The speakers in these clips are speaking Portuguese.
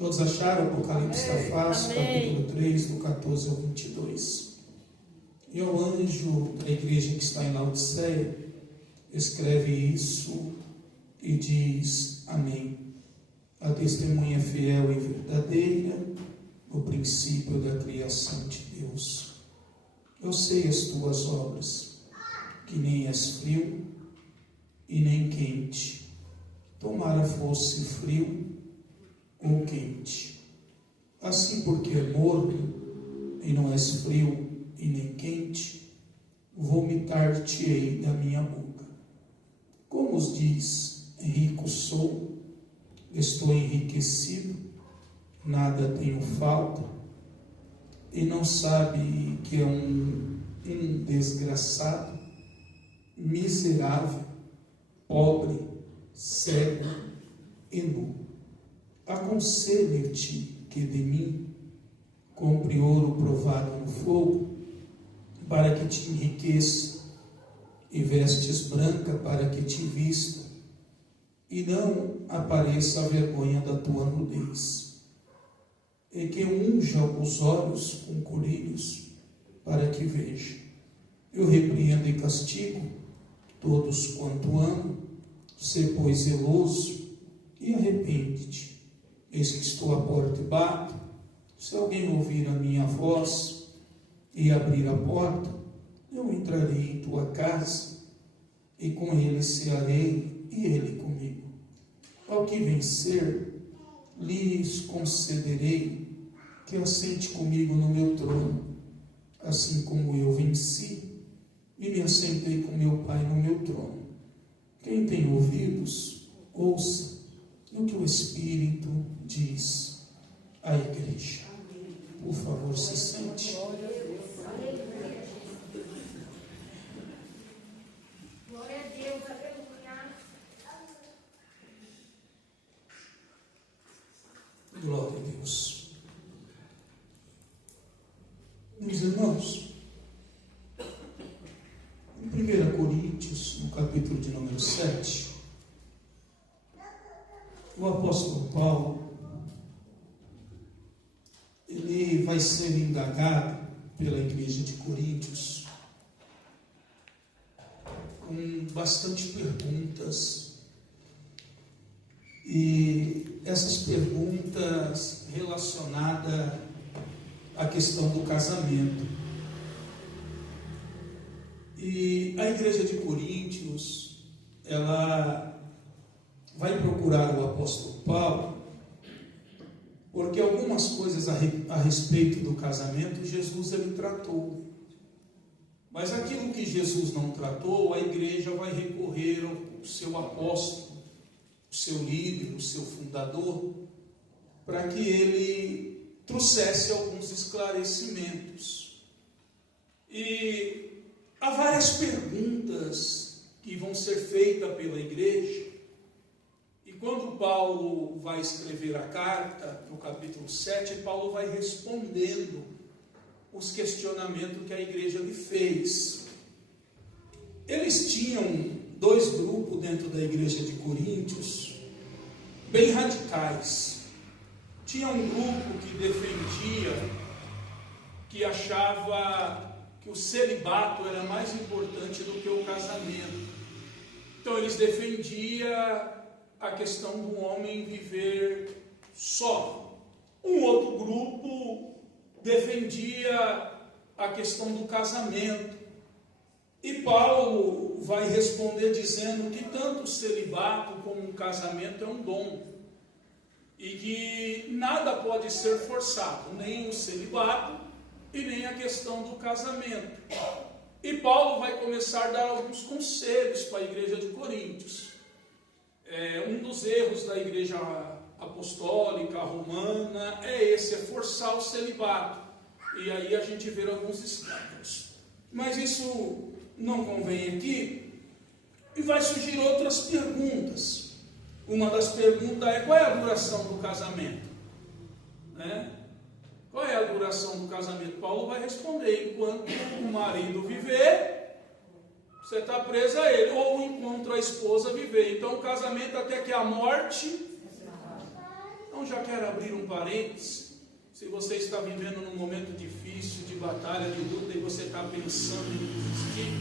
Todos acharam? Apocalipse está fácil, capítulo 3, do 14 ao 22. E ao anjo da igreja que está em Laodiceia, escreve isso e diz: Amém. A testemunha fiel e verdadeira, o princípio da criação de Deus. Eu sei as tuas obras, que nem és frio e nem quente. Tomara fosse frio ou quente. Assim, porque é morno e não és frio e nem quente, vomitar-te-ei da minha boca. Como os diz, rico sou, estou enriquecido, nada tenho falta, e não sabe que é um desgraçado, miserável, pobre, cego e nu. Aconselho-te que de mim compre ouro provado no fogo, para que te enriqueça, e vestes branca para que te vista, e não apareça a vergonha da tua nudez. E que unja os olhos com colírios, para que veja. Eu repreendo e castigo todos quanto amo. Sê, pois, zeloso e arrepende-te. Eis que estou à porta e bato. Se alguém ouvir a minha voz e abrir a porta, eu entrarei em tua casa, e com ele cearei, e ele comigo. Ao que vencer, lhes concederei que assente comigo no meu trono, assim como eu venci e me assentei com meu Pai no meu trono. Quem tem ouvidos, ouça o que o Espírito diz à igreja. Por favor, se sente. Glória a Deus. Meus irmãos, em 1 Coríntios, no capítulo de número 7, o apóstolo Paulo, ele vai ser indagado pela igreja de Coríntios com bastante perguntas. E essas perguntas relacionadas à questão do casamento. E a igreja de Coríntios, ela vai procurar o apóstolo Paulo, porque algumas coisas a respeito do casamento, Jesus ele tratou. Mas aquilo que Jesus não tratou, a igreja vai recorrer ao seu apóstolo, o seu líder, o seu fundador, para que ele trouxesse alguns esclarecimentos. E há várias perguntas que vão ser feitas pela igreja, e quando Paulo vai escrever a carta, no capítulo 7, Paulo vai respondendo os questionamentos que a igreja lhe fez. Eles tinham dois grupos dentro da igreja de Coríntios, bem radicais. Tinha um grupo que defendia, que achava que o celibato era mais importante do que o casamento. Então eles defendiam a questão do homem viver só. Um outro grupo defendia a questão do casamento. E Paulo vai responder dizendo que tanto o celibato como o casamento é um dom, e que nada pode ser forçado, nem o celibato e nem a questão do casamento. E Paulo vai começar a dar alguns conselhos para a igreja de Coríntios. Um dos erros da igreja apostólica romana é esse, é forçar o celibato, e aí a gente vê alguns escândalos. Mas isso não convém aqui, e vai surgir outras perguntas. Uma das perguntas é: qual é a duração do casamento? Qual é a duração do casamento? Paulo vai responder: enquanto o marido viver, você está preso a ele, ou enquanto a esposa viver. Então o casamento até que a morte. Então Então já quero abrir um parênteses. Se você está vivendo num momento difícil, de batalha, de luta, e você está pensando em desistir,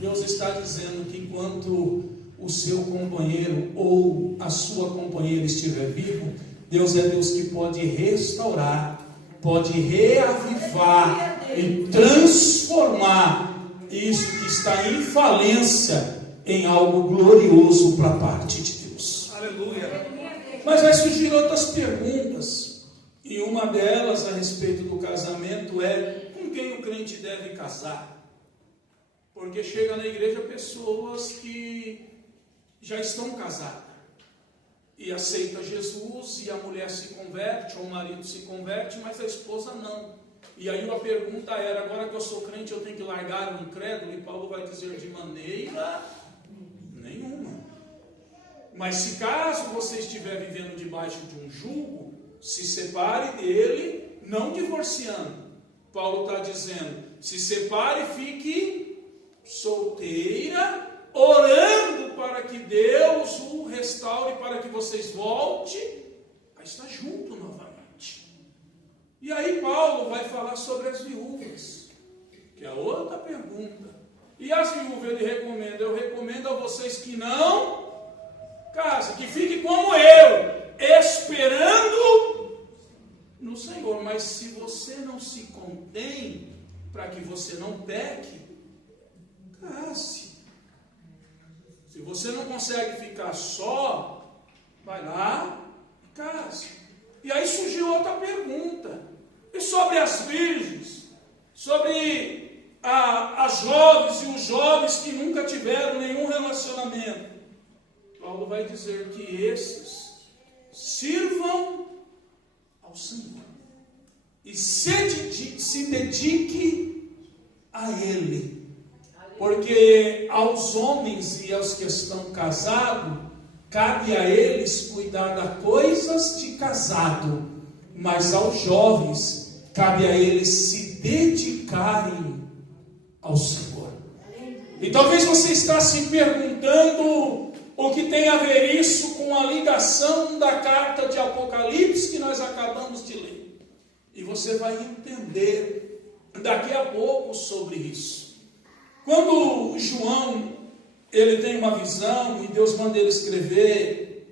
Deus está dizendo que enquanto o seu companheiro ou a sua companheira estiver vivo, Deus é Deus que pode restaurar, pode reavivar e transformar isso que está em falência em algo glorioso para a parte de Deus. Aleluia! Mas vai surgir outras perguntas, e uma delas a respeito do casamento é: com quem o crente deve casar? Porque chega na igreja pessoas que já estão casadas e aceita Jesus, e a mulher se converte, ou o marido se converte, mas a esposa não. E aí a pergunta era: agora que eu sou crente, eu tenho que largar o incrédulo? E Paulo vai dizer: de maneira nenhuma. Mas se caso você estiver vivendo debaixo de um jugo, se separe dele, não divorciando. Paulo está dizendo: se separe e fique solteira, orando para que Deus o restaure, para que vocês voltem a estar junto novamente. E aí Paulo vai falar sobre as viúvas, que é outra pergunta. E as viúvas ele recomenda: eu recomendo a vocês que não casem, que fiquem como eu, esperando no Senhor. Mas se você não se contém, para que você não peque, case. Se você não consegue ficar só, vai lá e case. E aí surgiu outra pergunta: e sobre as virgens? Sobre as jovens e os jovens que nunca tiveram nenhum relacionamento? Paulo vai dizer que esses sirvam ao Senhor e se dedique a Ele. Porque aos homens e aos que estão casados, cabe a eles cuidar das coisas de casado, mas aos jovens, cabe a eles se dedicarem ao Senhor. E talvez você está se perguntando o que tem a ver isso com a ligação da carta de Apocalipse que nós acabamos de ler. E você vai entender daqui a pouco sobre isso. Quando João, ele tem uma visão e Deus manda ele escrever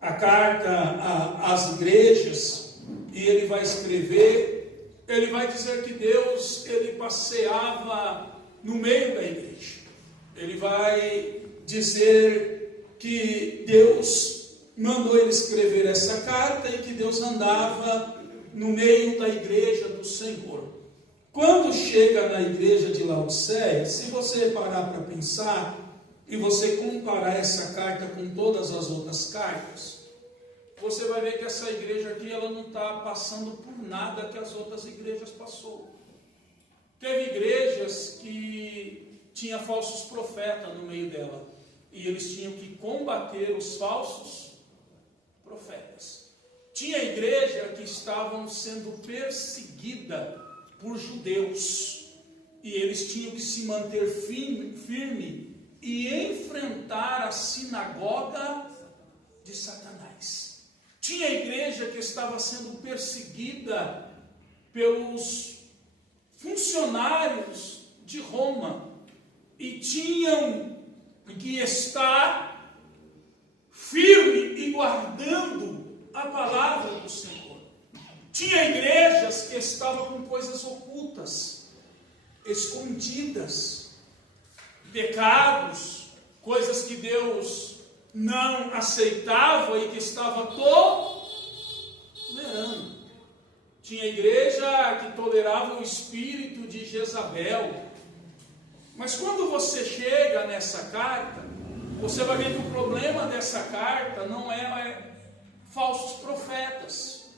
a carta às igrejas, e ele vai escrever, ele vai dizer que Deus, ele passeava no meio da igreja. Ele vai dizer que Deus mandou ele escrever essa carta e que Deus andava no meio da igreja do Senhor. Quando chega na igreja de Laodiceia, se você parar para pensar e você comparar essa carta com todas as outras cartas, você vai ver que essa igreja aqui, ela não está passando por nada que as outras igrejas passou. Teve igrejas que tinha falsos profetas no meio dela, e eles tinham que combater os falsos profetas. Tinha igreja que estavam sendo perseguida por judeus, e eles tinham que se manter firme e enfrentar a sinagoga de Satanás. Tinha igreja que estava sendo perseguida pelos funcionários de Roma, e tinham que estar firme e guardando a palavra do Senhor. Tinha igrejas que estavam com coisas ocultas, escondidas, pecados, coisas que Deus não aceitava e que estava tolerando. Tinha igreja que tolerava o espírito de Jezabel. Mas quando você chega nessa carta, você vai ver que o problema dessa carta não é falsos profetas.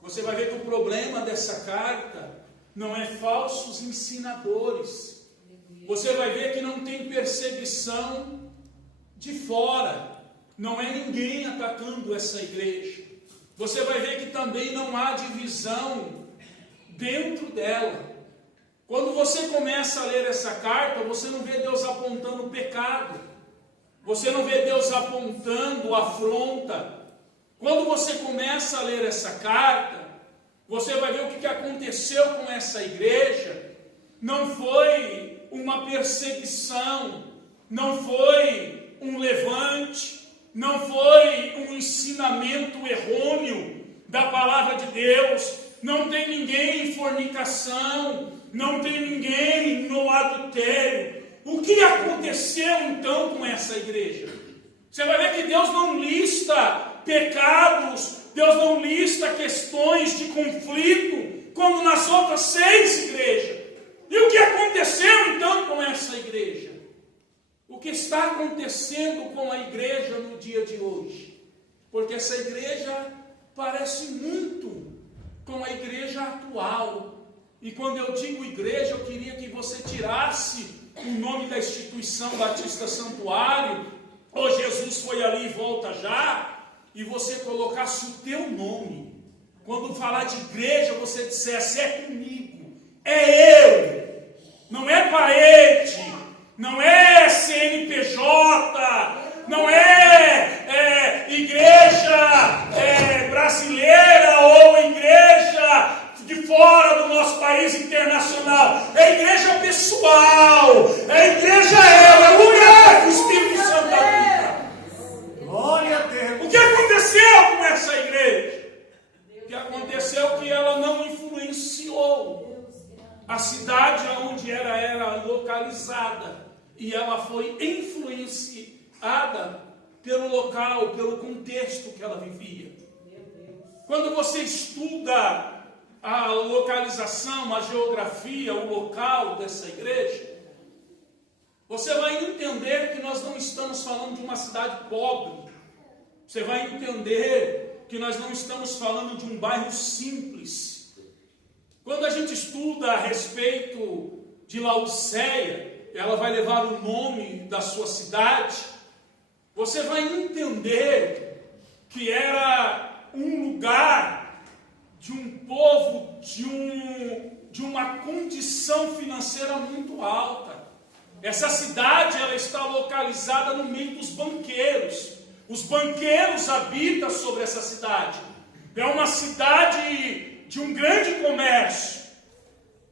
Você vai ver que o problema dessa carta não é falsos ensinadores. Você vai ver que não tem perseguição de fora. Não é ninguém atacando essa igreja. Você vai ver que também não há divisão dentro dela. Quando você começa a ler essa carta, você não vê Deus apontando o pecado. Você não vê Deus apontando afronta Quando você começa a ler essa carta, você vai ver o que aconteceu com essa igreja. Não foi uma perseguição, não foi um levante, não foi um ensinamento errôneo da palavra de Deus. Não tem ninguém em fornicação, não tem ninguém no adultério. O que aconteceu então com essa igreja? Você vai ver que Deus não lista pecados, Deus não lista questões de conflito, como nas outras 6 igrejas. E o que aconteceu então com essa igreja? O que está acontecendo com a igreja no dia de hoje? Porque essa igreja parece muito com a igreja atual. E quando eu digo igreja, eu queria que você tirasse o nome da instituição Batista Santuário, ou Jesus foi ali e volta já, e você colocasse o teu nome. Quando falar de igreja, você dissesse: é comigo, é eu, não é parede, não é CNPJ, não é igreja brasileira ou igreja de fora do nosso país internacional. É igreja pessoal, é igreja é o lugar que o Espírito Santo habita. Glória a Deus. O que aconteceu com essa igreja? O que aconteceu é que ela não influenciou a cidade onde era localizada, e ela foi influenciada pelo local, pelo contexto que ela vivia. Quando você estuda a localização, a geografia, o local dessa igreja, você vai entender que nós não estamos falando de uma cidade pobre. Você vai entender que nós não estamos falando de um bairro simples. Quando a gente estuda a respeito de Laodiceia, ela vai levar o nome da sua cidade. Você vai entender que era um lugar de um povo, de uma condição financeira muito alta. Essa cidade, ela está localizada no meio dos banqueiros. Os banqueiros habitam sobre essa cidade. É uma cidade de um grande comércio.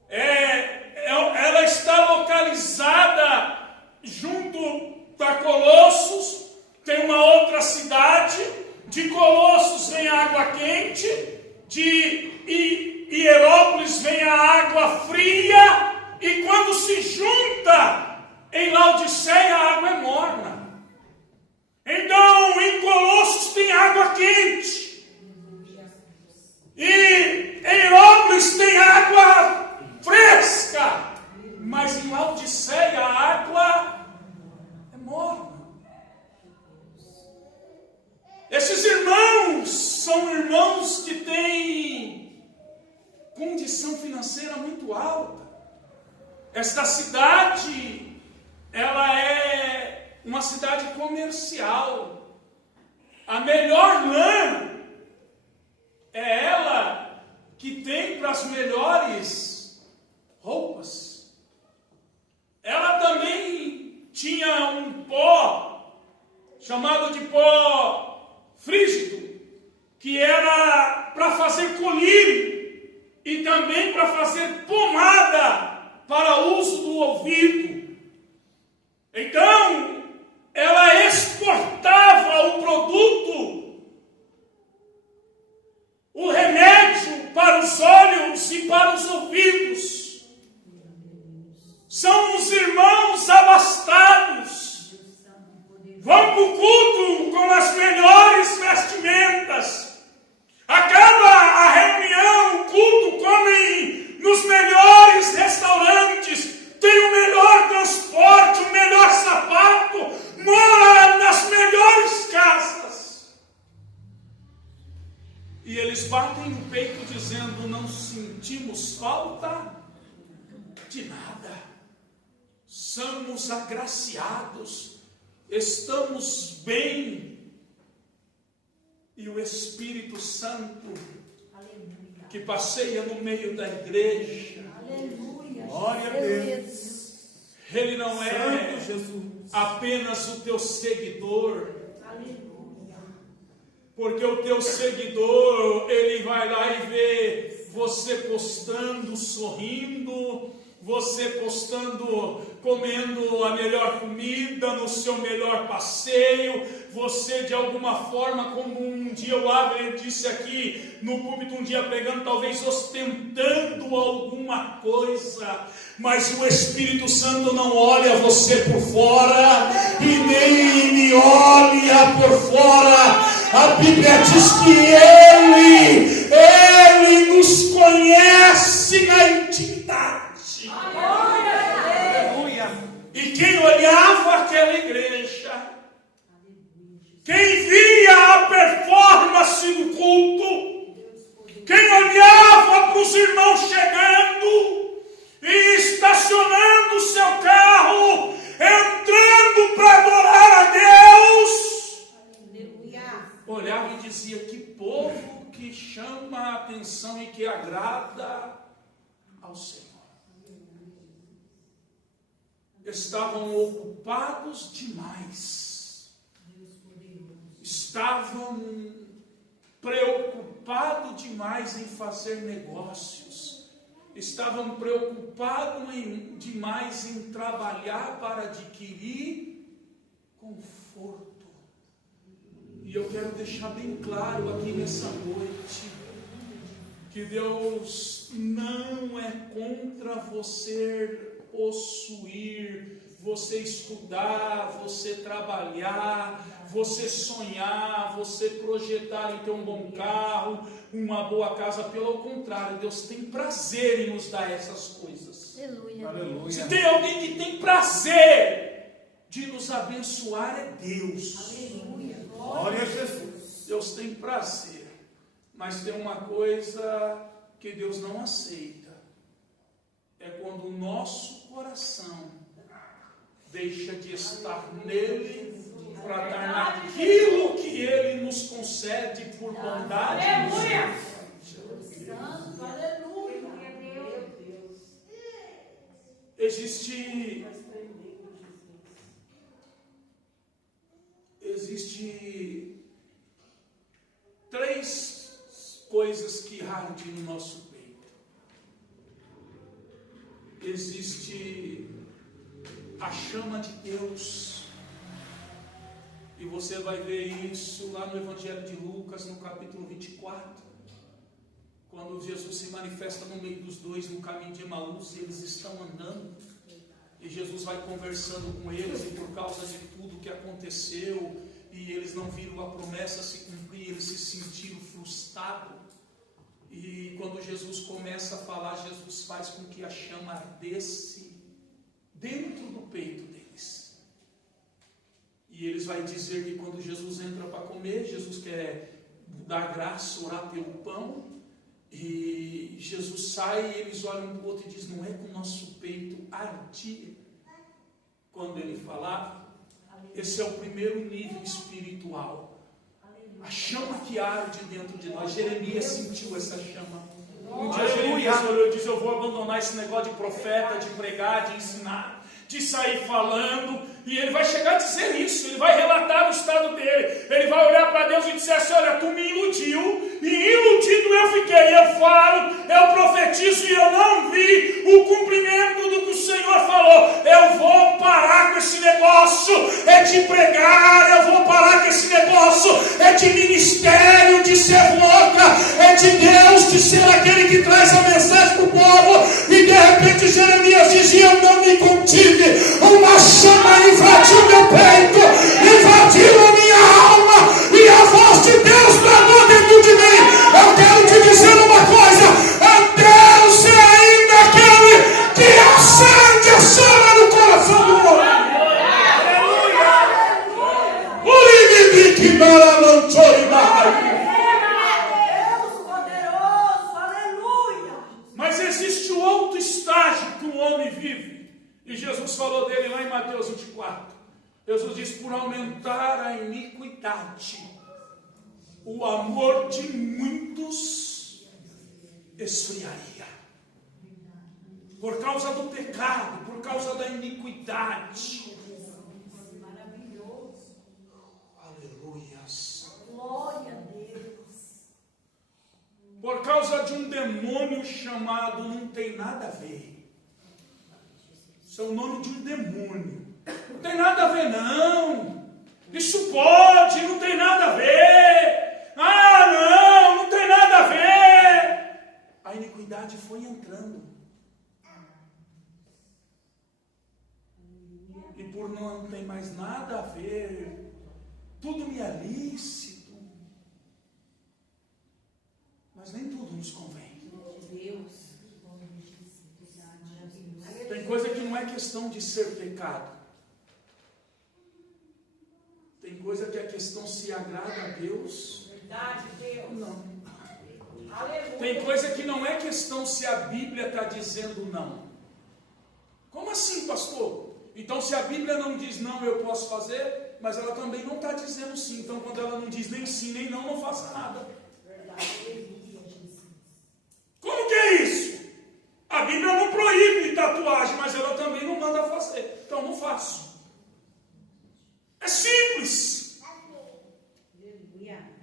Ela está localizada junto a Colossos. Tem uma outra cidade. De Colossos vem a água quente. De Hierópolis vem a água fria, e quando se junta em Laodiceia, a água é morna. Então, em Colossos tem água quente, e em Hierópolis tem água fresca, mas em Laodiceia a água é morna. Esses irmãos são irmãos que têm condição financeira muito alta. Esta cidade, ela é uma cidade comercial. A melhor lã é ela que tem para as melhores roupas. Ela também tinha um pó chamado de pó frígido, que era para fazer colírio e também para fazer pomada para uso do ouvido. Então, ela exportava o produto, o remédio para os olhos e para os ouvidos. São os irmãos abastados. Vão para o culto com as melhores vestimentas. Acaba a reunião, o culto, comem nos melhores restaurantes, tem o melhor transporte, o melhor sapato, mora nas melhores casas. E eles batem no peito dizendo: não sentimos falta de nada. Somos agraciados. Estamos bem. E o Espírito Santo, aleluia, que passeia no meio da igreja, aleluia, glória a Deus, ele não Santo é Jesus, apenas o teu seguidor, aleluia, Porque o teu seguidor, ele vai lá e vê você postando, sorrindo, você postando, comendo a melhor comida, no seu melhor passeio, você de alguma forma, como um dia o Abner disse aqui no púlpito, um dia pregando, talvez ostentando alguma coisa, mas o Espírito Santo não olha você por fora e nem me olha por fora. A Bíblia diz que Ele nos conhece na intimidade. Aleluia. E quem olhava aquela igreja, quem via a performance do culto, quem olhava para os irmãos chegando e estacionando o seu carro, entrando para adorar a Deus, olhava e dizia: que povo que chama a atenção e que agrada ao Senhor. Estavam ocupados demais, estavam preocupados demais em fazer negócios, estavam preocupados demais em trabalhar para adquirir conforto. E eu quero deixar bem claro aqui nessa noite que Deus não é contra você possuir, você estudar, você trabalhar, você sonhar, você projetar em ter um bom carro, uma boa casa. Pelo contrário, Deus tem prazer em nos dar essas coisas. Aleluia. Aleluia. Se tem alguém que tem prazer de nos abençoar, é Deus. Aleluia. Glória a Jesus. Deus tem prazer, mas tem uma coisa que Deus não aceita, é quando o nosso coração deixa de estar nele para dar naquilo que ele nos concede por bondade. Aleluia. Existe três coisas que ardem no nosso peito. Existe a chama de Deus, e você vai ver isso lá no Evangelho de Lucas, no capítulo 24, quando Jesus se manifesta no meio dos dois no caminho de Emaús, e eles estão andando, e Jesus vai conversando com eles, e por causa de tudo que aconteceu, e eles não viram a promessa se cumprir, eles se sentiram frustrados. E quando Jesus começa a falar, Jesus faz com que a chama ardesse dentro do peito deles. E eles vão dizer que quando Jesus entra para comer, Jesus quer dar graça, orar pelo pão, e Jesus sai e eles olham um para o outro e dizem: não é que o nosso peito ardia quando ele falava? Esse é o primeiro nível espiritual. A chama que arde dentro de nós. Jeremias sentiu essa chama. Um dia Jeremias olhou e disse: eu vou abandonar esse negócio de profeta, de pregar, de ensinar, de sair falando. E ele vai chegar a dizer isso. Ele vai relatar o estado dele. Ele vai olhar para Deus e dizer assim: olha, tu me iludiu, e iludido eu fiquei. Eu falo, eu profetizo, e eu não vi o cumprimento do que o Senhor falou. Eu vou parar com esse negócio de pregar, eu vou parar com esse negócio de ministério, de ser louca, de Deus, de ser aquele que traz a mensagem para o povo. E de repente Jeremias dizia: eu não me contive, uma chama invadiu meu peito, invadiu a minha alma, e a voz de Deus bradou dentro de mim. Eu quero te dizer uma coisa: Deus é ainda aquele que acende a chama no coração do homem. Mas existe outro estágio que o homem vive, e Jesus falou dele lá em Mateus 24. Jesus diz: por aumentar a iniquidade, o amor de muitos esfriaria. Por causa do pecado, por causa da iniquidade. Aleluias. Glória a Deus. de um demônio chamado não tem nada a ver. Isso é o nome de um demônio. Não tem nada a ver, não. Isso pode, não tem nada a ver. Ah, não tem nada a ver. A iniquidade foi entrando. E por não ter mais nada a ver, tudo me é lícito. Mas nem tudo nos convém. Tem coisa que não é questão de ser pecado. Tem coisa que é questão se agrada a Deus. Verdade, Deus. Não. Aleluia. Tem coisa que não é questão se a Bíblia está dizendo não. Como assim, pastor? Então se a Bíblia não diz não, eu posso fazer, mas ela também não está dizendo sim. Então quando ela não diz nem sim, nem não, não faça nada. Como que é isso? A Bíblia não proíbe tatuagem, mas ela também não manda fazer. Então não faço. É simples.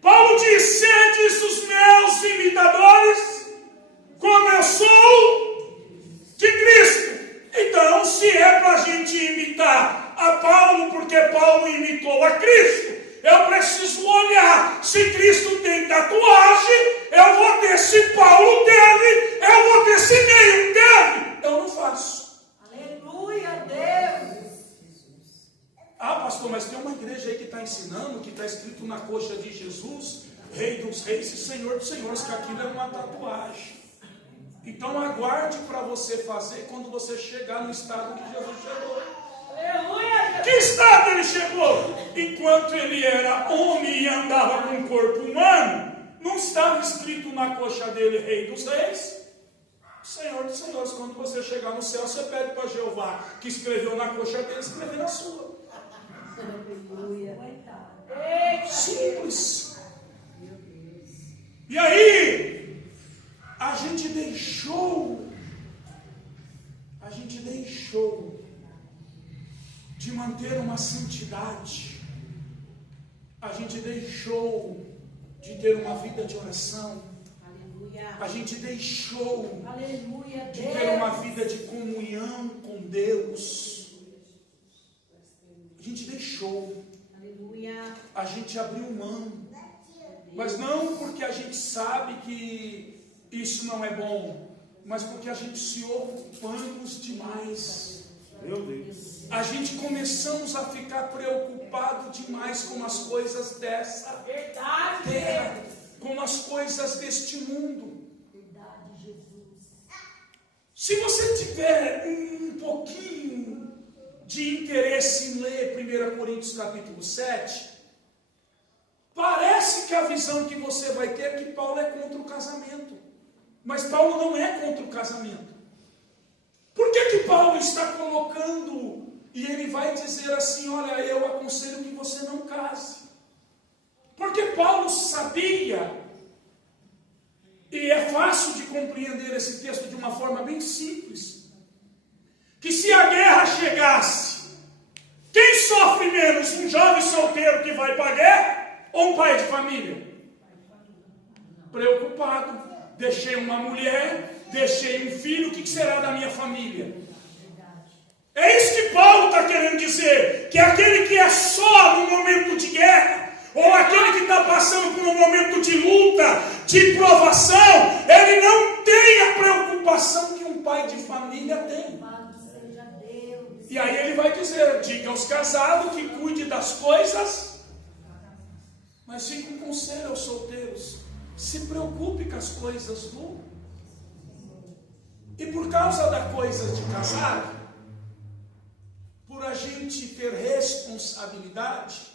Paulo diz: sedes os meus imitadores, como eu sou de Cristo. Então, se é para a gente imitar a Paulo, porque Paulo imitou a Cristo, eu preciso olhar se Cristo tem tatuagem, eu vou ter, se Paulo teve, eu vou ter, se nenhum teve. Eu não faço. Aleluia, Deus. Ah, pastor, mas tem uma igreja aí que está ensinando, que está escrito na coxa de Jesus, Rei dos Reis e Senhor dos Senhores, que aquilo é uma tatuagem. Então aguarde para você fazer quando você chegar no estado que Jesus chegou. Aleluia. Que estado ele chegou? Enquanto ele era homem e andava com um corpo humano, não estava escrito na coxa dele Rei dos Reis, Senhor dos Senhores. Quando você chegar no céu, você pede para Jeová, que escreveu na coxa dele, escrever na sua. Simples. E aí, a gente deixou de manter uma santidade. A gente deixou de ter uma vida de oração. A gente deixou de ter uma vida de comunhão com Deus. A gente deixou. A gente abriu mão. Mas não porque a gente sabe que isso não é bom, mas porque a gente se ocupamos demais. Meu Deus. A gente começamos a ficar preocupado demais com as coisas dessa terra, com as coisas deste mundo. Se você tiver um pouquinho de interesse em ler 1 Coríntios capítulo 7, parece que a visão que você vai ter é que Paulo é contra o casamento. Mas Paulo não é contra o casamento. Por que Paulo está colocando, e ele vai dizer assim, olha, eu aconselho que você não case? Porque Paulo sabia, e é fácil de compreender esse texto de uma forma bem simples, que se a guerra chegasse, quem sofre menos? Um jovem solteiro que vai para a guerra ou um pai de família? Preocupado. Deixei uma mulher, deixei um filho, o que será da minha família? É isso que Paulo está querendo dizer, que aquele que é só no momento de guerra, ou aquele que está passando por um momento de luta, de provação, ele não tem a preocupação que um pai de família tem. E aí ele vai dizer, diga aos casados que cuide das coisas, mas fica um conselho aos solteiros, se preocupe com as coisas do... E por causa da coisa de casar, por a gente ter responsabilidade,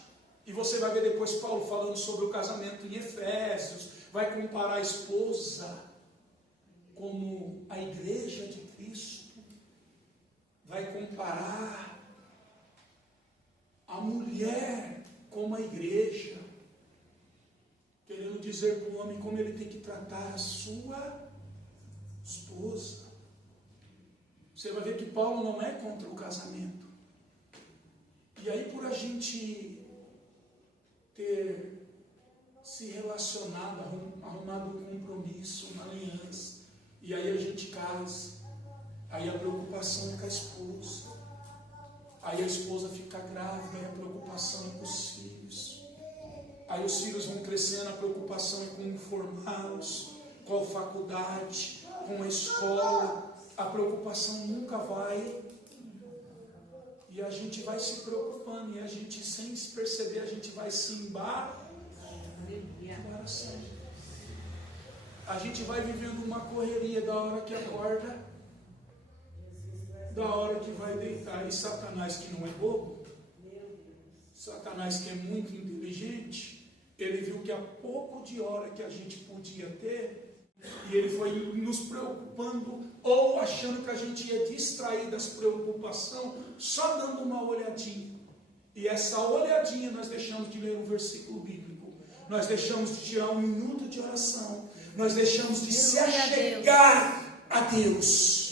e você vai ver depois Paulo falando sobre o casamento em Efésios, vai comparar a esposa como a igreja de Cristo, vai comparar a mulher como a igreja, querendo dizer para o homem como ele tem que tratar a sua esposa. Você vai ver que Paulo não é contra o casamento. E aí, por a gente ter se relacionado, arrumado um compromisso, uma aliança. E aí a gente casa. Aí a preocupação é com a esposa. Aí a esposa fica grávida, aí a preocupação é com os filhos. Aí os filhos vão crescendo, a preocupação é com formá-los, com a faculdade, com a escola. A preocupação nunca vai. E a gente vai se preocupando, e a gente, sem se perceber, a gente vai se embaraçando. A gente vai vivendo uma correria da hora que acorda, da hora que vai deitar. E Satanás, que não é bobo, Satanás, que é muito inteligente, ele viu que há pouco de hora que a gente podia ter, e ele foi nos preocupando, ou achando que a gente ia distrair das preocupações, só dando uma olhadinha. E essa olhadinha nós deixamos de ler um versículo bíblico, nós deixamos de tirar um minuto de oração, nós deixamos de se achegar a Deus.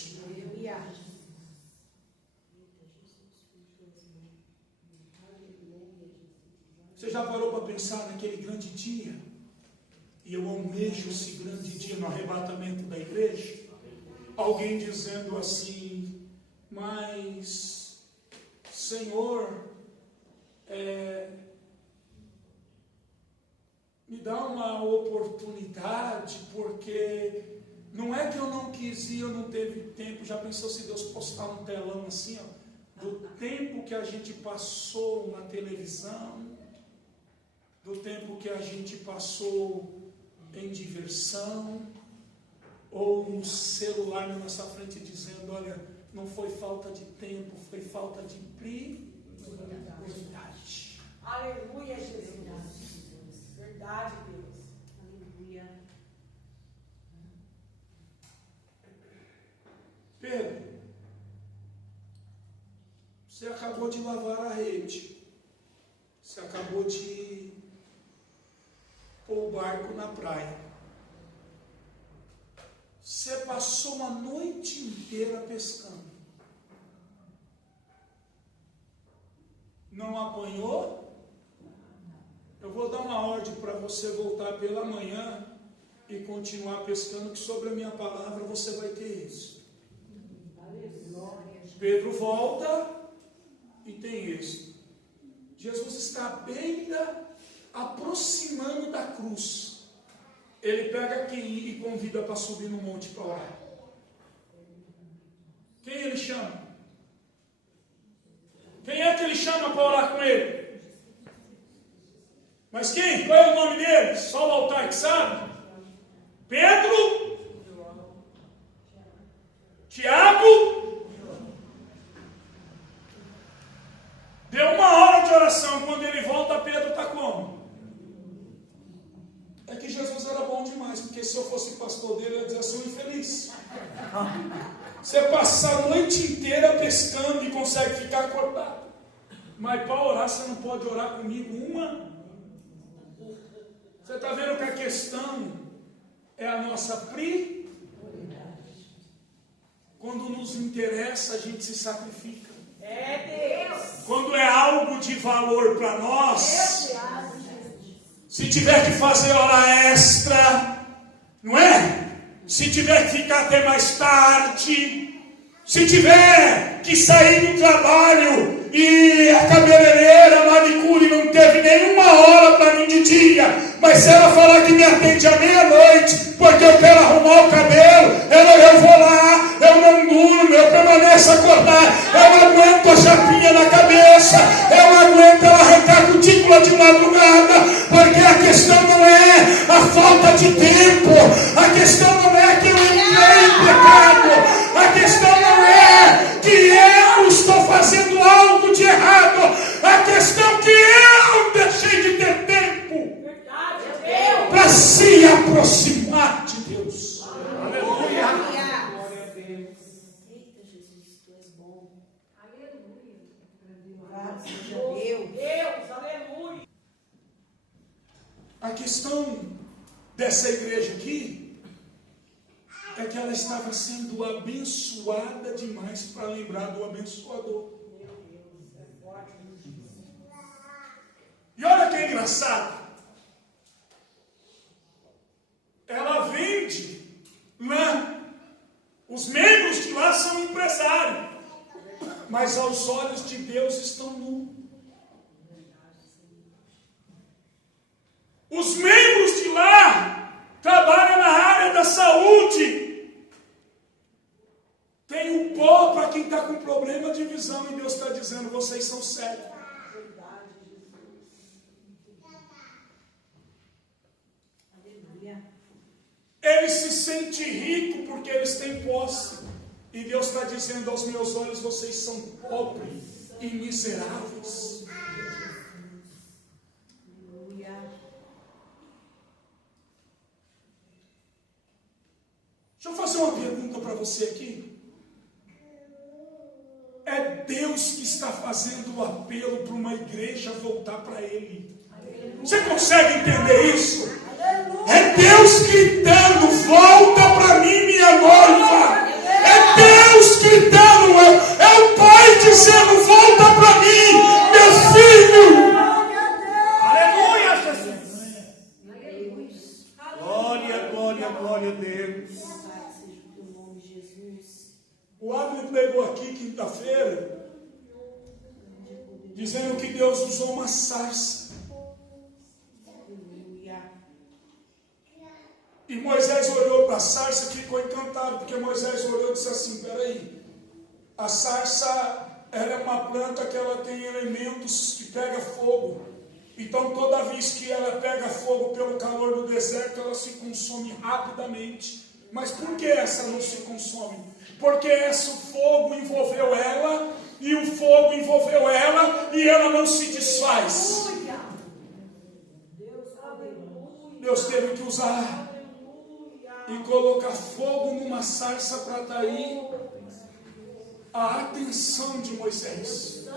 Você já parou para pensar naquele grande dia? E eu almejo esse grande dia no arrebatamento da igreja. Alguém dizendo assim: mas Senhor, me dá uma oportunidade, porque não é que eu não quis ir, eu não teve tempo. Já pensou se Deus postar um telão assim, ó, do tempo que a gente passou na televisão, do tempo que a gente passou em diversão, ou no celular na nossa frente dizendo: olha, não foi falta de tempo, foi falta de prioridade. Aleluia, Jesus. Verdade, Deus. Aleluia. Pedro, você acabou de lavar a rede, você acabou de pôr o barco na praia, você passou uma noite inteira pescando, não apanhou? Eu vou dar uma ordem para você voltar pela manhã e continuar pescando, que sobre a minha palavra você vai ter isso. Pedro volta e tem êxito. Jesus está à beira, aproximando da cruz. Ele pega quem e convida para subir no monte para orar. Quem ele chama? Quem é que ele chama para orar com ele? Mas quem? Qual é o nome dele? Só o altar que sabe? Pedro? Tiago? Deu uma hora de oração. Quando ele volta, Pedro está como? É que Jesus era bom demais, porque se eu fosse pastor dele, eu ia dizer assim: infeliz. Você passa a noite inteira pescando e consegue ficar acordado, mas para orar você não pode orar comigo uma. Você está vendo que a questão é a nossa prioridade. Quando nos interessa, a gente se sacrifica. É Deus. Quando é algo de valor para nós, se tiver que fazer hora extra, não é? Se tiver que ficar até mais tarde, se tiver que sair do trabalho e a cabeleireira, a manicure não teve nenhuma hora para mim de dia, mas se ela falar que me atende à meia-noite, porque eu quero arrumar o cabelo, eu vou lá, eu não durmo, eu permaneço acordado, eu não aguento a chapinha na cabeça, eu não aguento ela arrancar cutícula de madrugada, porque a questão não é a falta de tempo, a questão não é que eu entrei em pecado, a questão não é que eu estou fazendo algo de errado, a questão é que eu deixei de ter tempo para se aproximar de Deus. Aleluia. Glória a Deus. Eita, Jesus, tu és bom. Aleluia. Louvado seja Deus. Deus, aleluia. A questão dessa igreja aqui é que ela estava sendo abençoada demais para lembrar do abençoador. E olha que é engraçado. ela vende lã. Os membros de lá são empresários, mas aos olhos de Deus estão nus. Os membros de lá trabalham na área da saúde. Tem um pó para quem está com problema de visão, e Deus está dizendo: vocês são cegos. Eles se sentem ricos porque eles têm posse. E Deus está dizendo: aos meus olhos vocês são pobres e miseráveis. Deixa eu fazer uma pergunta para você aqui. É Deus que está fazendo o apelo para uma igreja voltar para Ele. Você consegue entender isso? É Deus gritando: volta para mim, minha noiva. É Deus gritando, é o Pai dizendo: volta para mim, meu filho. Aleluia, Jesus. Glória, glória, glória a Deus. O Abner pregou aqui quinta-feira, dizendo que Deus usou uma sarça. E Moisés olhou para a sarça e ficou encantado, porque Moisés olhou e disse assim: peraí, a sarça, ela é uma planta que ela tem elementos que pega fogo. Então toda vez que ela pega fogo pelo calor do deserto, ela se consome rapidamente. Mas por que essa não se consome? Porque esse fogo envolveu ela, e o fogo envolveu ela, e ela não se desfaz. Deus teve que usar e colocar fogo numa sarça para atrair a atenção de Moisés.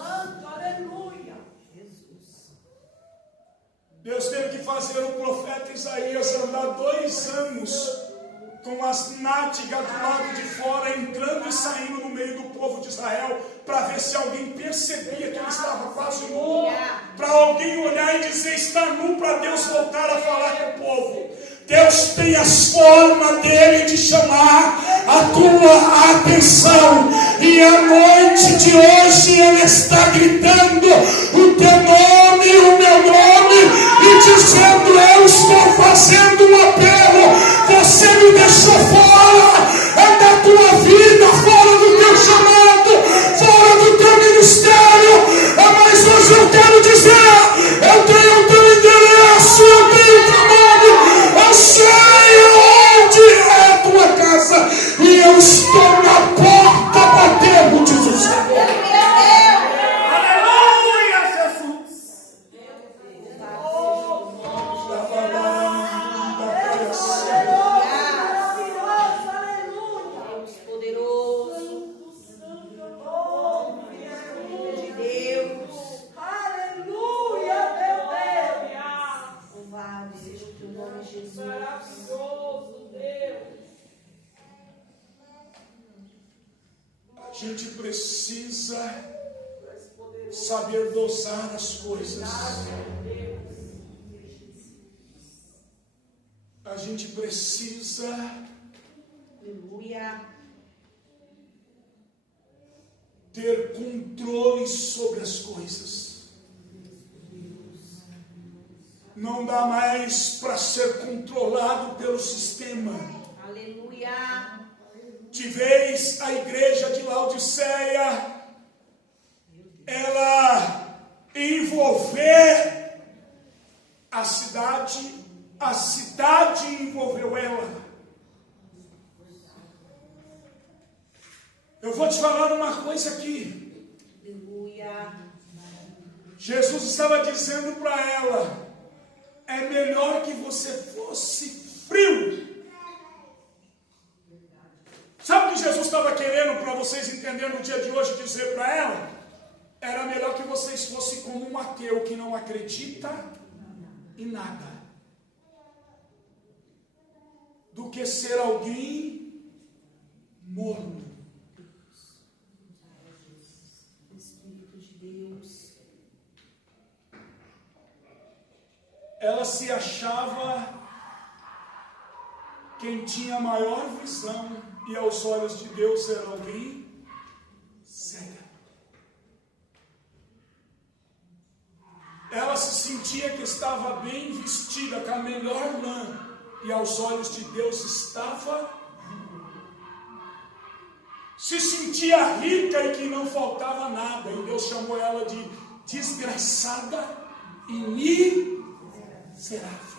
Deus teve que fazer o profeta Isaías andar 2 anos com as nádegas do lado de fora, entrando e saindo no meio do povo de Israel, para ver se alguém percebia que ele estava quase nu, para alguém olhar e dizer: está nu, para Deus voltar a falar com o povo. Deus tem as formas dele de chamar a tua atenção, e a noite de hoje ele está gritando o teu nome, o meu nome, e dizendo: eu estou fazendo um apelo. Você me deixou fora da tua vida, fora do teu chamado, fora do teu ministério, mas hoje eu quero dizer: eu tenho o teu endereço, eu tenho o teu nome, eu sei onde é a tua casa, e eu estou na porta batendo, diz o Senhor. Aleluia, Jesus. A gente precisa saber dosar as coisas. A gente precisa ter controle sobre as coisas. Não dá mais para ser controlado pelo sistema. Aleluia. De vez a igreja de Laodiceia, ela envolver a cidade envolveu ela. Eu vou te falar uma coisa aqui. Aleluia. Jesus estava dizendo para ela: é melhor que você fosse frio. Sabe o que Jesus estava querendo para vocês entenderem no dia de hoje dizer para ela? Era melhor que vocês fossem como um ateu que não acredita em nada, do que ser alguém morno. Espírito de Deus. Ela se achava quem tinha maior visão e aos olhos de Deus era alguém cega. Ela se sentia que estava bem vestida, com a melhor lã, e aos olhos de Deus estava. Se sentia rica e que não faltava nada, e Deus chamou ela de desgraçada e miserável.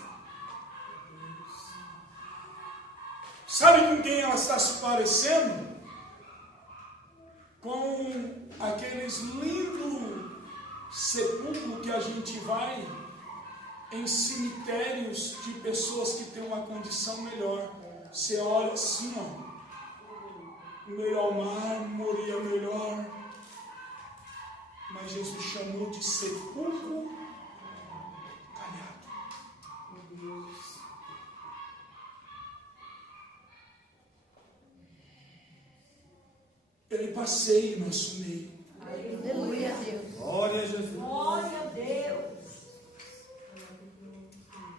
Sabe com quem ela está se parecendo? Com aqueles lindos sepulcros que a gente vai em cemitérios de pessoas que têm uma condição melhor. Você olha assim, ó, meio ao mármore, melhor. Mas Jesus chamou de sepulcro calhado. Meu Deus. Ele passeia em nosso meio. Aleluia, Deus. Glória a Jesus. Glória a Deus.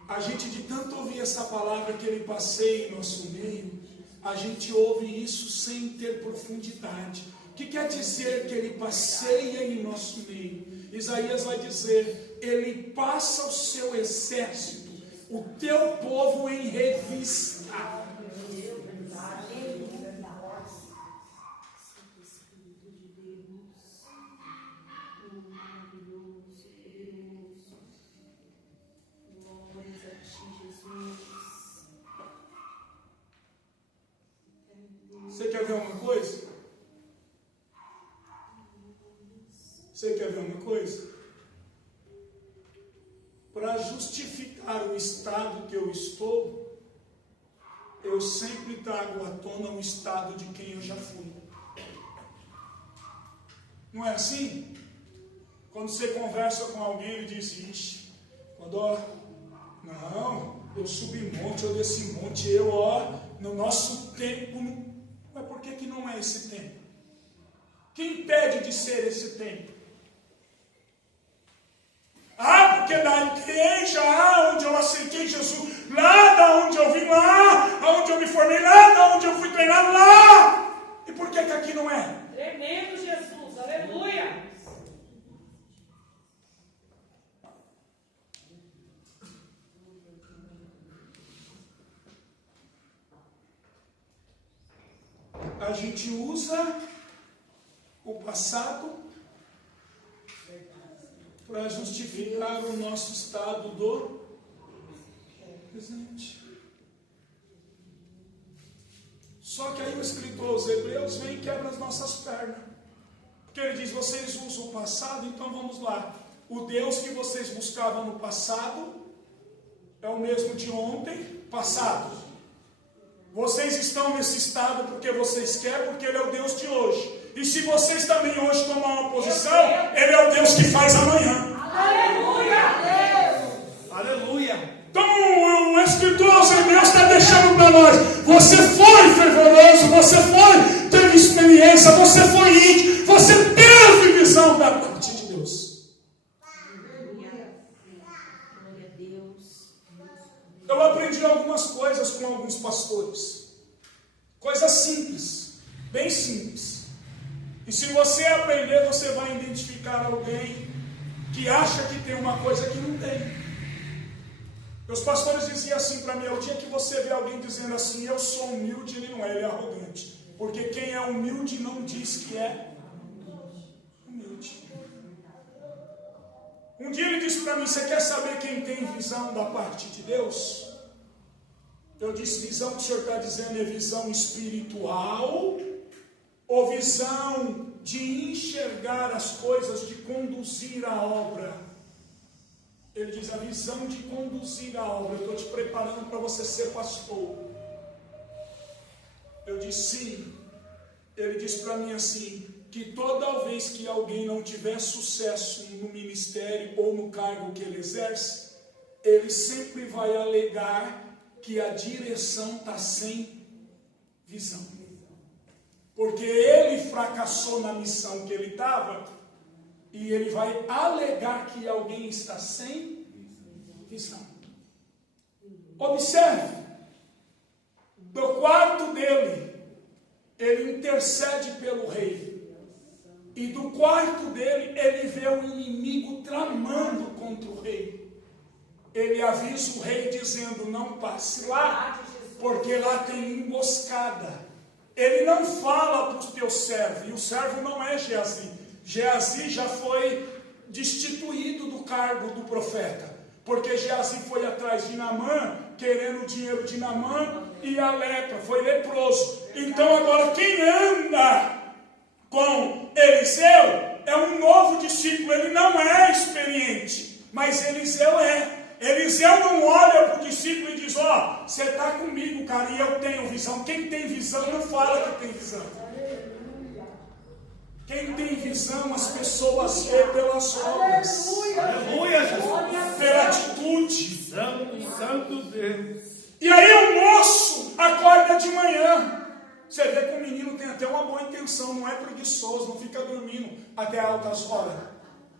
A gente, de tanto ouvir essa palavra que ele passeia em nosso meio, a gente ouve isso sem ter profundidade. O que quer dizer que ele passeia em nosso meio? Isaías vai dizer: ele passa o seu exército, o teu povo em revista. Você quer ver uma coisa? Você quer ver uma coisa? Para justificar o estado que eu estou, eu sempre trago à tona o estado de quem eu já fui. Não é assim? Quando você conversa com alguém, ele diz: ixi, não, eu subi monte, eu desci monte, no nosso tempo. Mas por que não é esse tempo? Quem impede de ser esse tempo? Porque da igreja, onde eu aceitei Jesus, lá da onde eu vim, lá onde eu me formei, lá da onde eu fui treinado, lá. E por que aqui não é? Tremendo Jesus, aleluia. A gente usa o passado para justificar o nosso estado do presente. Só que aí o escritor aos Hebreus vem e quebra as nossas pernas. Porque ele diz: vocês usam o passado, então vamos lá. O Deus que vocês buscavam no passado é o mesmo de ontem, passado. Vocês estão nesse estado porque vocês querem, porque Ele é o Deus de hoje. E se vocês também hoje tomar uma posição, Ele é o Deus que faz amanhã. Aleluia! Aleluia. Então o escritor aos Hebreus está deixando para nós: você foi fervoroso, você teve experiência, você foi íntimo, você teve visão da parte de Deus. Glória a Deus. Eu aprendi algumas coisas com alguns pastores. Coisas simples, bem simples. E se você aprender, você vai identificar alguém que acha que tem uma coisa que não tem. Meus pastores diziam assim para mim: o dia que você vê alguém dizendo assim, eu sou humilde, ele não é, ele é arrogante. Porque quem é humilde não diz que é humilde. Um dia ele disse para mim: você quer saber quem tem visão da parte de Deus? Eu disse: visão que o senhor está dizendo é visão espiritual ou visão de enxergar as coisas, de conduzir a obra? Ele diz: a visão de conduzir a obra. Eu estou te preparando para você ser pastor. Eu disse: sim. Ele disse para mim assim, que toda vez que alguém não tiver sucesso no ministério ou no cargo que ele exerce, ele sempre vai alegar que a direção está sem visão. Porque ele fracassou na missão que ele estava, e ele vai alegar que alguém está sem visão. Observe, Do quarto dele, ele intercede pelo rei. E do quarto dele, ele vê o inimigo tramando contra o rei. Ele avisa o rei dizendo: não passe lá, porque lá tem emboscada. Ele não fala para o teu servo, e o servo não é Geazi. Geazi já foi destituído do cargo do profeta, porque Geazi foi atrás de Naamã, querendo o dinheiro de Naamã e a lepra, foi leproso. Então agora quem anda com Eliseu é um novo discípulo. Ele não é experiente, mas Eliseu é. Eliseu não olha para o discípulo e diz: ó, você está comigo, cara, e eu tenho visão. Quem tem visão não fala que tem visão. Quem tem visão, as pessoas vêem pelas obras. Aleluia, Jesus. Pela atitude. Santo Deus. E aí o moço acorda de manhã. Você vê que o menino tem até uma boa intenção, não é preguiçoso, não fica dormindo até altas horas.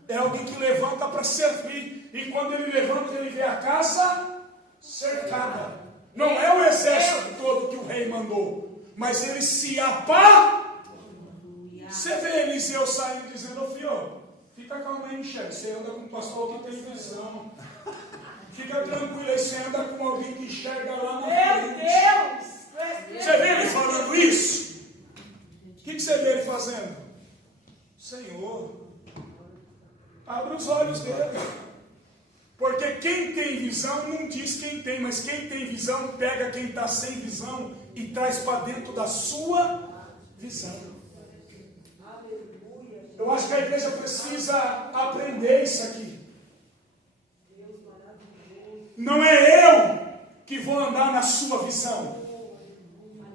É alguém que levanta para servir. E quando ele levanta, ele vê a casa cercada. Não é o exército todo que o rei mandou, mas ele se apá. Você vê Eliseu saindo dizendo: ô filho, fica calmo aí, chefe. Você anda com um pastor que tem visão. Fica tranquilo aí, você anda com alguém que enxerga lá na frente. Meu Deus! Você vê ele falando isso? O que você vê ele fazendo? Senhor, abre os olhos dele. Porque quem tem visão não diz quem tem, mas quem tem visão pega quem está sem visão e traz para dentro da sua visão. Eu acho que a igreja precisa aprender isso aqui. Não é eu que vou andar na sua visão.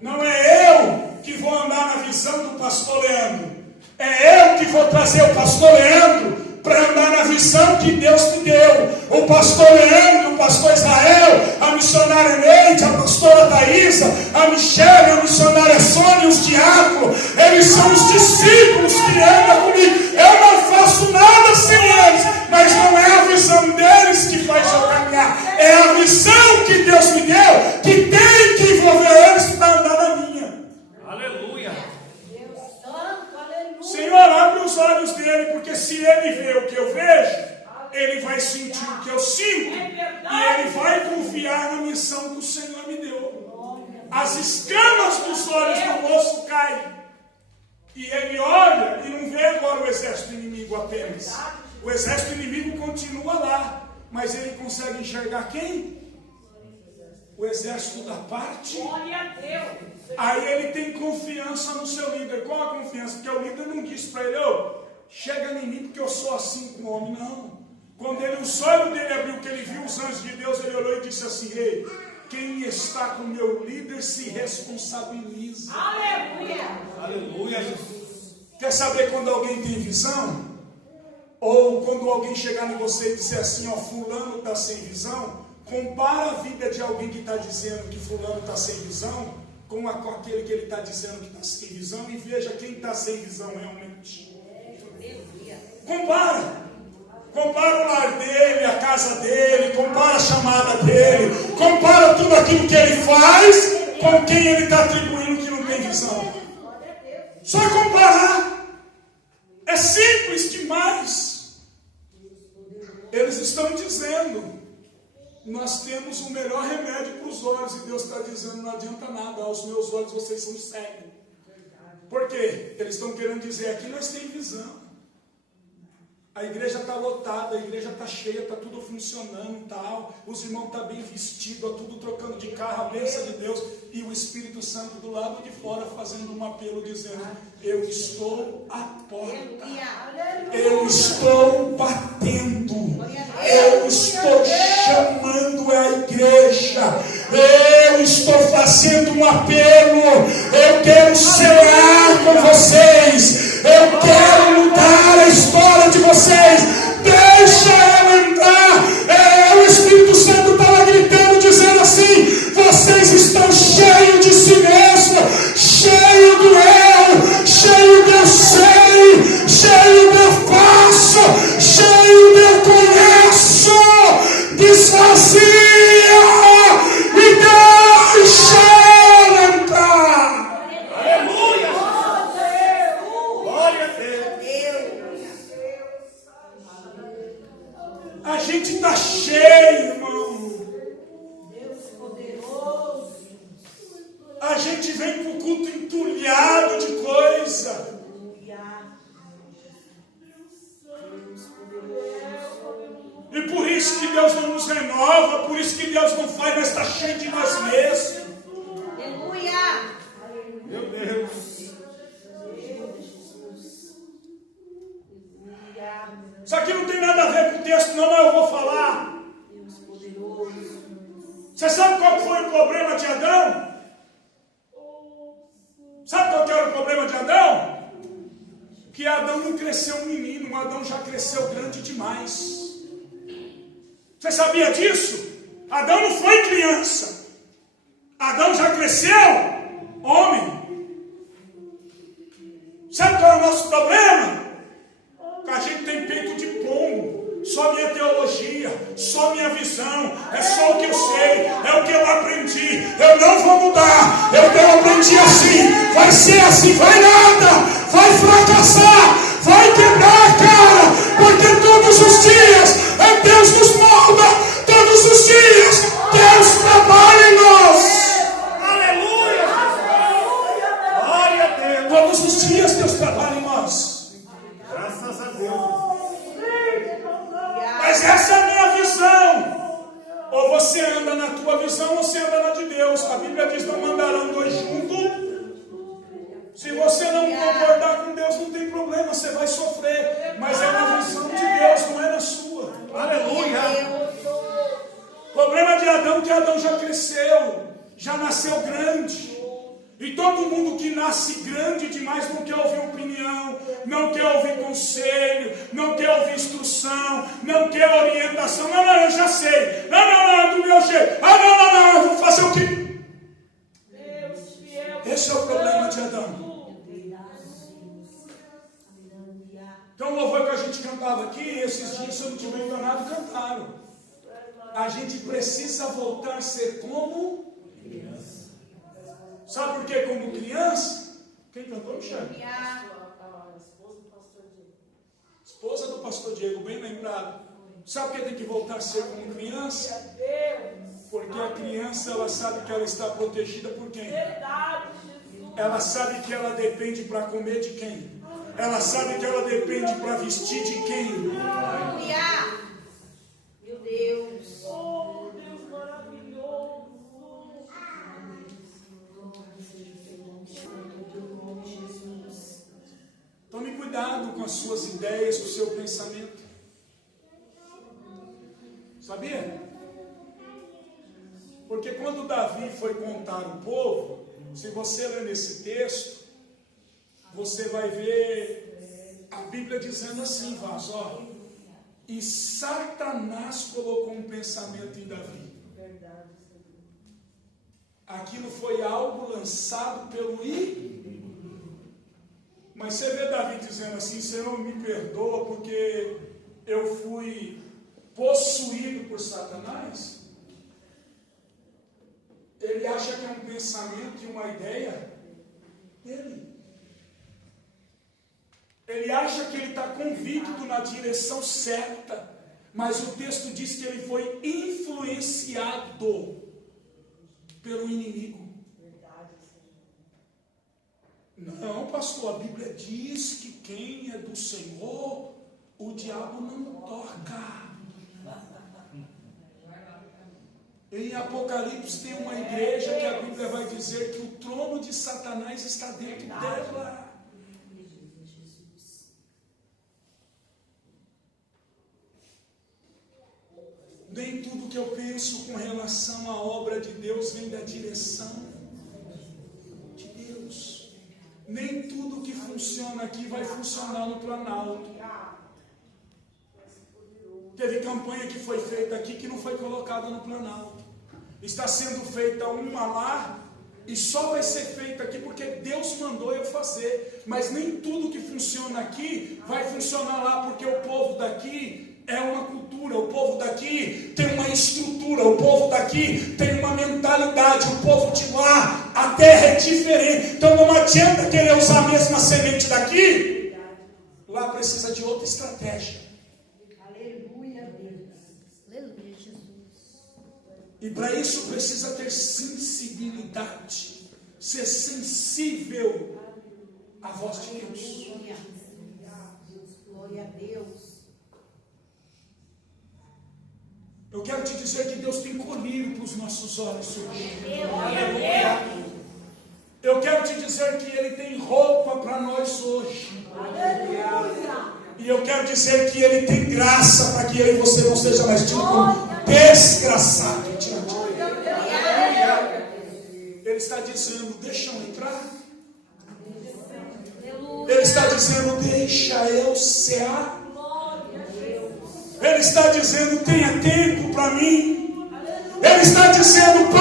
Não é eu que vou andar na visão do pastor Leandro. É eu que vou trazer o pastor Leandro para andar na visão que Deus me deu. O pastor Leandro, o pastor Israel, a missionária Neide, a pastora Thaisa, a Michele, a missionária Sônia, os diáconos, eles são os discípulos que andam comigo. Eu não faço nada sem eles, mas não é a visão deles que faz eu caminhar. É a visão que Deus me deu, que tem que envolver eles para andar na minha. Aleluia. Deus santo, aleluia! Senhor, abre os olhos dele, porque se ele vê o que eu vejo, ele vai sentir o que eu sinto, e ele vai confiar na missão que o Senhor me deu. As escamas dos olhos do moço caem, e ele olha e não vê agora o exército inimigo apenas. O exército inimigo continua lá, mas ele consegue enxergar quem? O exército da parte. Glória a Deus! Aí ele tem confiança no seu líder. Qual a confiança? Porque o líder não diz para ele: ô, chega em mim porque eu sou assim com o homem. Não. Quando os olhos dele abriu, que ele viu os anjos de Deus, ele olhou e disse assim: ei, quem está com o meu líder se responsabiliza. Aleluia! Aleluia, Jesus. Quer saber quando alguém tem visão? Ou quando alguém chegar em você e dizer assim: ó, fulano está sem visão? Compara a vida de alguém que está dizendo que fulano está sem visão com aquele que ele está dizendo que está sem visão, e veja quem está sem visão realmente. Compara o lar dele, a casa dele, compara a chamada dele, compara tudo aquilo que ele faz com quem ele está atribuindo que não tem visão. Só comparar. É simples demais. Eles estão dizendo: nós temos o melhor remédio para os olhos, e Deus está dizendo: não adianta nada, aos meus olhos vocês são cegos. Por quê? Eles estão querendo dizer: aqui nós temos visão. A igreja está lotada, a igreja está cheia, está tudo funcionando e tal. Os irmãos estão bem vestidos, tudo trocando de carro, a bênção de Deus. E o Espírito Santo do lado de fora fazendo um apelo, dizendo: eu estou à porta. Eu estou batendo. Eu estou chamando a igreja. Eu estou fazendo um apelo. Eu quero cear com vocês. Eu quero mudar a história de vocês. Deixa eu entrar. O Espírito Santo estava gritando, dizendo assim: vocês estão cheios de si mesmo, cheio do eu, cheio do eu sei, cheio do eu faço, cheio do eu conheço. Desvazia e deixa gente está cheio, irmão. Deus poderoso. A gente vem para o culto entulhado de coisa. E por isso que Deus não nos renova, por isso que Deus não faz, mas está cheio de nós mesmos. Aleluia. Meu Deus. Isso aqui não tem nada a ver com o texto, não, mas eu vou falar. Você sabe qual foi o problema de Adão? Sabe qual que era o problema de Adão? Que Adão não cresceu um menino, Adão já cresceu grande demais. Você sabia disso? Adão não foi criança. Adão já cresceu homem. Sabe qual é o nosso problema? Que a gente tem peito de pombo. Só minha teologia, só minha visão, é só o que eu sei, é o que eu aprendi. Eu não vou mudar. Eu aprendi assim, vai ser assim, vai nada, vai fracassar, vai quebrar a cara, porque todos os dias Deus nos molda, todos os dias Deus trabalha em nós. Aleluia. Glória a Deus. Todos os dias Deus trabalha em nós. Graças a Deus. Mas essa é a minha visão. Ou você anda na tua visão ou você anda na de Deus. A Bíblia diz: não andarão dois juntos. Se você não concordar com Deus, não tem problema, você vai sofrer. Mas é na visão de Deus, não é na sua. Aleluia. O problema de Adão é que Adão já cresceu, já nasceu grande. E todo mundo que nasce grande demais não quer ouvir opinião, não quer ouvir conselho, não quer ouvir instrução, não quer orientação. Não, eu já sei. Não, do meu jeito. Não, eu vou fazer o que? Esse é o problema de Adão. Então o louvor que a gente cantava aqui, esses dias, se eu não estiver enganado, cantaram. A gente precisa voltar a ser como criança. Sabe por que como criança? Quem cantou, Michel? Esposa do pastor Diego, bem lembrado. Sabe por que tem que voltar a ser como criança? Porque a criança, ela sabe que ela está protegida por quem? Ela sabe que ela depende para comer de quem? Ela sabe que ela depende para vestir de quem? Aleluia. Meu Deus. Oh, Deus maravilhoso. Tome cuidado com as suas ideias, com o seu pensamento. Sabia? Porque quando Davi foi contar o povo, se você ler nesse texto, você vai ver a Bíblia dizendo assim, Vaz, ó. E Satanás colocou um pensamento em Davi. Aquilo foi algo lançado pelo inimigo. Mas você vê Davi dizendo assim: Senhor, me perdoa porque eu fui possuído por Satanás. Ele acha que é um pensamento e uma ideia dele. Ele acha que ele está convicto na direção certa, mas o texto diz que ele foi influenciado pelo inimigo. Não, pastor, a Bíblia diz que quem é do Senhor, o diabo não toca. Em Apocalipse tem uma igreja que a Bíblia vai dizer que o trono de Satanás está dentro dela. Nem tudo que eu penso com relação à obra de Deus vem da direção de Deus. Nem tudo que funciona aqui vai funcionar no Planalto. Teve campanha que foi feita aqui que não foi colocada no Planalto. Está sendo feita uma lá e só vai ser feita aqui porque Deus mandou eu fazer. Mas nem tudo que funciona aqui vai funcionar lá, porque o povo daqui é uma cultura, o povo daqui tem uma estrutura, o povo daqui tem uma mentalidade, o povo de lá, a terra é diferente. Então não adianta querer usar a mesma semente daqui. Lá precisa de outra estratégia. Aleluia, Deus. E para isso precisa ter sensibilidade, ser sensível à voz de Deus. Glória a Deus. Eu quero te dizer que Deus tem colírio para os nossos olhos hoje. Aleluia. Eu quero te dizer que Ele tem roupa para nós hoje. Aleluia. E eu quero dizer que Ele tem graça para que eu e você não seja mais tido como desgraçado diante dele. Ele está dizendo, deixa eu entrar. Ele está dizendo, deixa eu cear. Ele está dizendo, tenha tempo para mim. Ele está dizendo,